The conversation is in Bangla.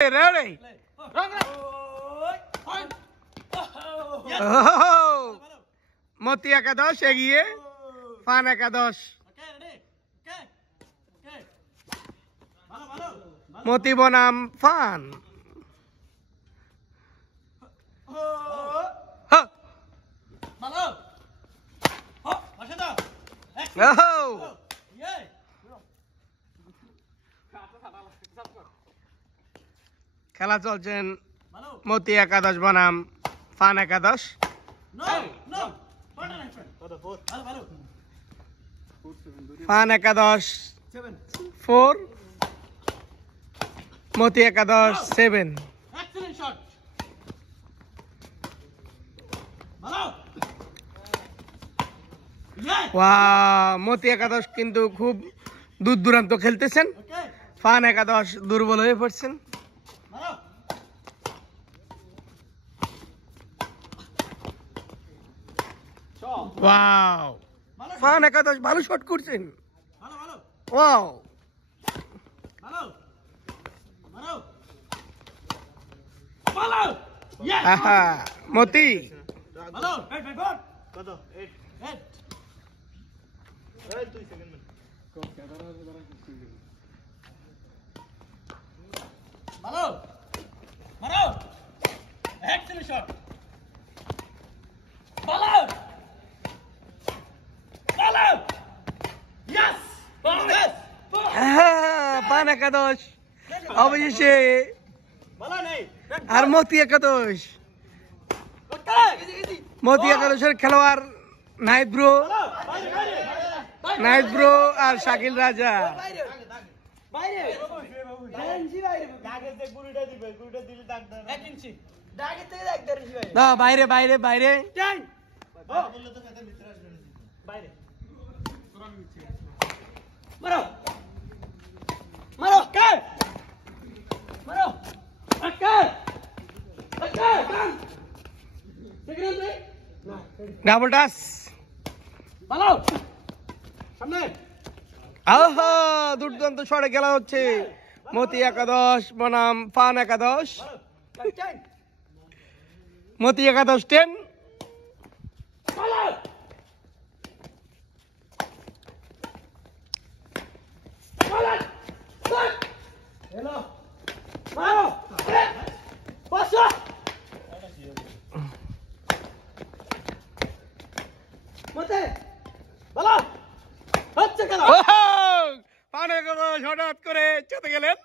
Ready? মতি একাদশ এগিয়ে ফান একাদশ মতি বনাম ফান খেলা চলছেন মতি একাদশ বনাম ফান একাদশ ফান একাদশ 4 মতি একাদশ 7 মতি একাদশ কিন্তু খুব দূর দূরান্ত খেলতেছেন ফান একাদশ দুর্বল হয়ে পড়ছেন ফান একাদশ ভালো শট করছেন ওয়াও মতি ফান একাদশ অবশেষে আর মতি একাদশ খেলোয়াড় নাহিদ ব্রো আর শাকিল রাজা বাইরে বাইরে বাইরে ডাবল টাচ দুর্দান্ত শটে খেলা হচ্ছে মতি একাদশ বনাম ফান একাদশ মতি একাদশ 10 ফান একাদশ হঠাৎ করে চেতে গেলেন